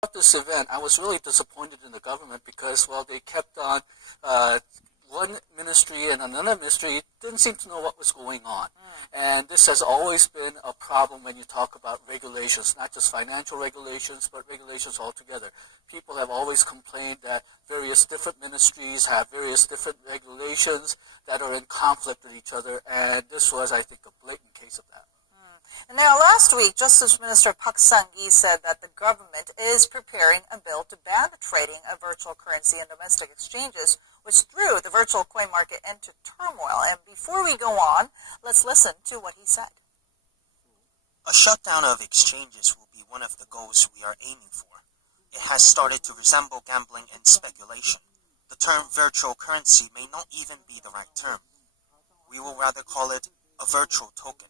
About this event, I was really disappointed in the government because, well, they kept on one ministry and another ministry didn't seem to know what was going on. And this has always been a problem when you talk about regulations, not just financial regulations, but regulations altogether. People have always complained that various different ministries have various different regulations that are in conflict with each other, and this was, I think, a blatant case of that. And now, last week, Justice Minister Park Sang-gi said that the government is preparing a bill to ban the trading of virtual currency in domestic exchanges, which threw the virtual coin market into turmoil. And before we go on, let's listen to what he said. A shutdown of exchanges will be one of the goals we are aiming for. It has started to resemble gambling and speculation. The term virtual currency may not even be the right term. We will rather call it a virtual token.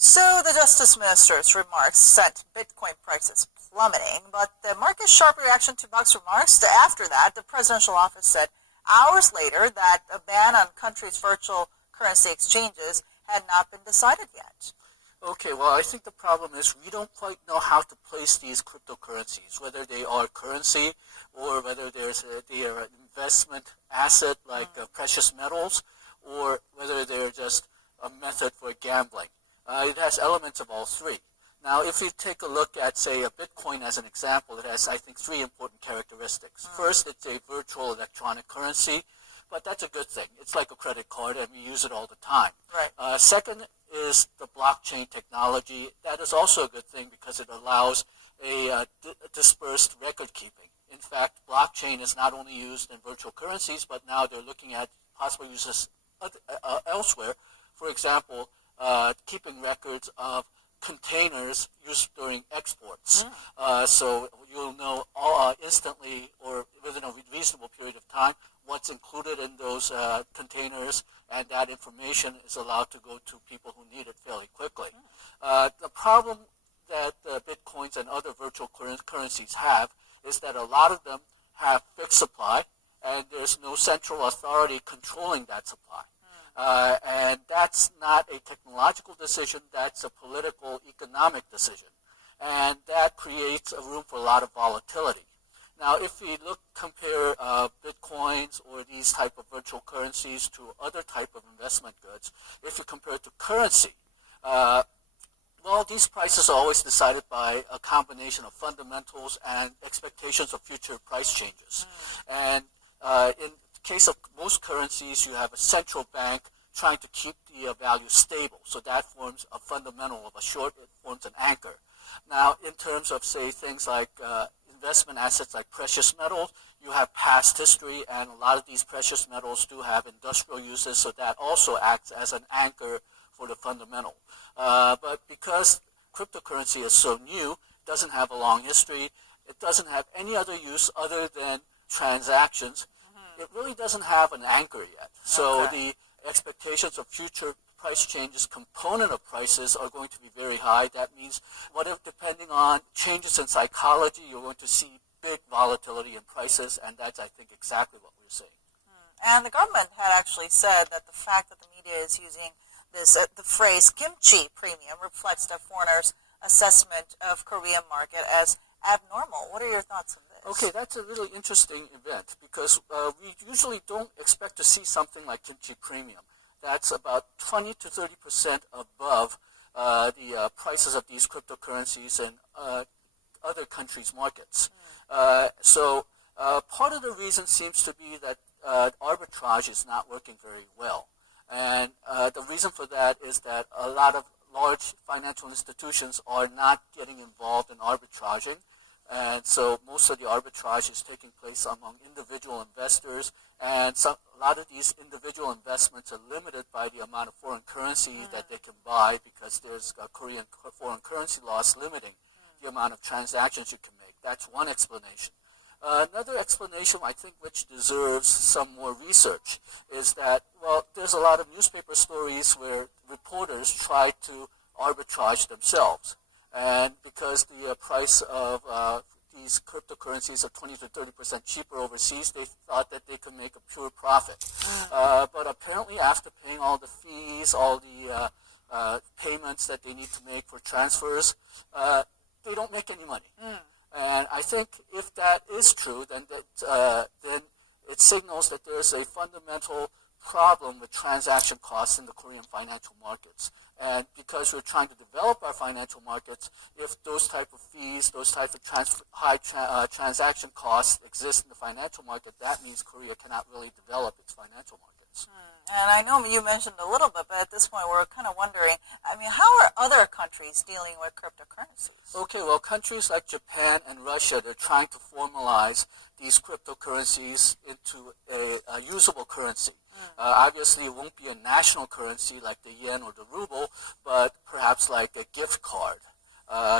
So the Justice Minister's remarks sent Bitcoin prices plummeting, but the market's sharp reaction to Park's remarks, after that, the presidential office said hours later that a ban on countries' virtual currency exchanges had not been decided yet. Okay, well, I think the problem is we don't quite know how to place these cryptocurrencies, whether they are currency or whether they are an investment asset like precious metals, or whether they're just a method for gambling. It has elements of all three. Now, if you take a look at, say, a Bitcoin as an example, it has, I think, three important characteristics. First, it's a virtual electronic currency, but that's a good thing. It's like a credit card, and we use it all the time. Right. Second is the blockchain technology. That is also a good thing because it allows a dispersed record keeping. In fact, blockchain is not only used in virtual currencies, but now they're looking at possible uses elsewhere. For example, keeping records of containers used during exports. So you'll know instantly or within a reasonable period of time what's included in those containers, and that information is allowed to go to people who need it fairly quickly. The problem that Bitcoins and other virtual currencies have is that a lot of them have fixed supply, and there's no central authority controlling that supply. And that's not a technological decision, that's a political, economic decision. And that creates a room for a lot of volatility. Now, if we compare Bitcoins or these type of virtual currencies to other type of investment goods, if you compare it to currency, well, these prices are always decided by a combination of fundamentals and expectations of future price changes. And in case of most currencies, you have a central bank trying to keep the value stable. So that forms a fundamental of a short, it forms an anchor. Now, in terms of, say, things like investment assets like precious metals, you have past history, and a lot of these precious metals do have industrial uses, so that also acts as an anchor for the fundamental. But because cryptocurrency is so new, doesn't have a long history, it doesn't have any other use other than transactions, it really doesn't have an anchor yet. So the expectations of future price changes, component of prices, are going to be very high. That means depending on changes in psychology, you're going to see big volatility in prices, and that's, I think, exactly what we're seeing. And the government had actually said that the fact that the media is using this the phrase kimchi premium reflects the foreigners' assessment of Korean market as abnormal. What are your thoughts on this? Okay, that's a really interesting event because we usually don't expect to see something like kimchi premium. That's about 20 to 30% above the prices of these cryptocurrencies in other countries' markets. So part of the reason seems to be that arbitrage is not working very well. And the reason for that is that a lot of large financial institutions are not getting involved in arbitraging. And so most of the arbitrage is taking place among individual investors, and a lot of these individual investments are limited by the amount of foreign currency that they can buy because there's a Korean foreign currency laws limiting the amount of transactions you can make. That's one explanation. Another explanation, I think, which deserves some more research is that, well, there's a lot of newspaper stories where reporters try to arbitrage themselves. And because the price of these cryptocurrencies are 20 to 30% cheaper overseas, they thought that they could make a pure profit. But apparently after paying all the fees, all the payments that they need to make for transfers, they don't make any money. I think if that is true, then it signals that there's a fundamental problem with transaction costs in the Korean financial markets. And because we're trying to develop our financial markets, if those type of fees, those type of high transaction costs exist in the financial market, that means Korea cannot really develop its financial markets. And I know you mentioned a little bit, but at this point we're kind of wondering, how are other countries dealing with cryptocurrencies? Okay, well, countries like Japan and Russia, they're trying to formalize these cryptocurrencies into a usable currency. Obviously, it won't be a national currency like the yen or the ruble, but perhaps like a gift card.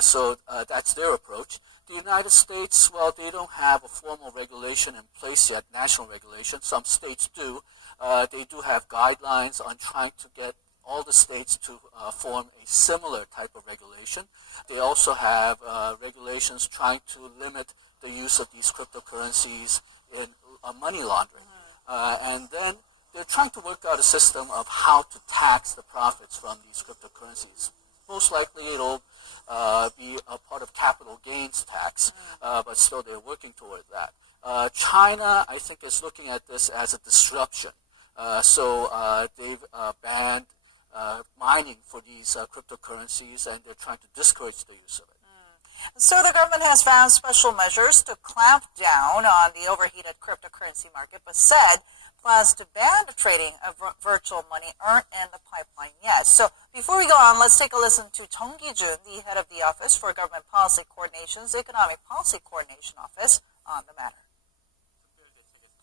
So that's their approach. The United States, well, they don't have a formal regulation in place yet, national regulation. Some states do. They do have guidelines on trying to get all the states to form a similar type of regulation. They also have regulations trying to limit the use of these cryptocurrencies in money laundering. And then they're trying to work out a system of how to tax the profits from these cryptocurrencies. Most likely it'll be a part of capital gains tax, but still they're working toward that. China, I think, is looking at this as a disruption. So they've banned mining for these cryptocurrencies, and they're trying to discourage the use of it. So the government has found special measures to clamp down on the overheated cryptocurrency market, but said plans to ban the trading of virtual money aren't in the pipeline yet. So before we go on, let's take a listen to Jung Gi-jun, the head of the Office for Government Policy Coordination's Economic Policy Coordination Office, on the matter.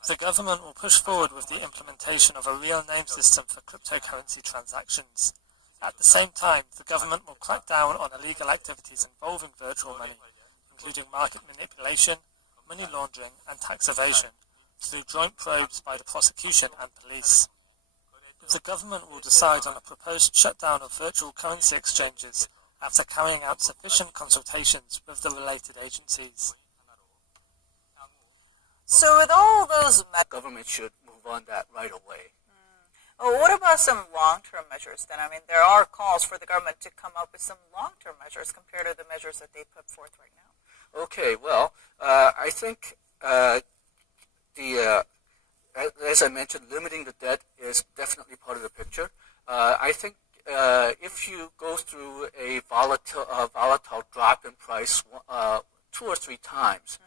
The government will push forward with the implementation of a real name system for cryptocurrency transactions. At the same time, the government will crack down on illegal activities involving virtual money, including market manipulation, money laundering, and tax evasion, through joint probes by the prosecution and police. The government will decide on a proposed shutdown of virtual currency exchanges after carrying out sufficient consultations with the related agencies. So with all those The government should move on that right away. Well, what about some long-term measures then? There are calls for the government to come up with some long-term measures compared to the measures that they put forth right now. Okay, well, I think as I mentioned, limiting the debt is definitely part of the picture. I think if you go through a volatile drop in price 2 or 3 times,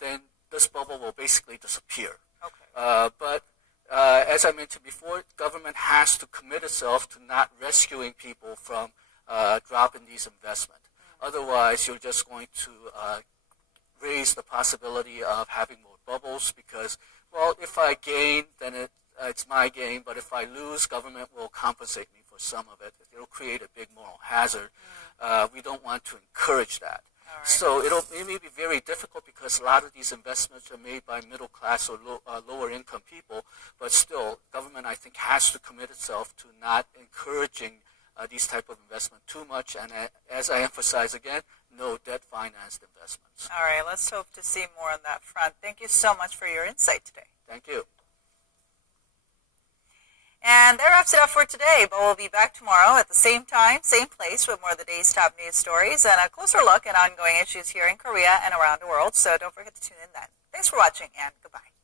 then this bubble will basically disappear. Okay. But as I mentioned before, government has to commit itself to not rescuing people from dropping these investments. Otherwise, you're just going to raise the possibility of having more bubbles because, well, if I gain, then it's my gain, but if I lose, government will compensate me for some of it. It'll create a big moral hazard. We don't want to encourage that. Right. So it may be very difficult because a lot of these investments are made by middle class or lower income people, but still, government, I think, has to commit itself to not encouraging these type of investment too much, and as I emphasize again, no debt-financed investments. All right, let's hope to see more on that front. Thank you so much for your insight today. Thank you. And that wraps it up for today, but we'll be back tomorrow at the same time, same place with more of the day's top news stories and a closer look at ongoing issues here in Korea and around the world, so don't forget to tune in then. Thanks for watching, and goodbye.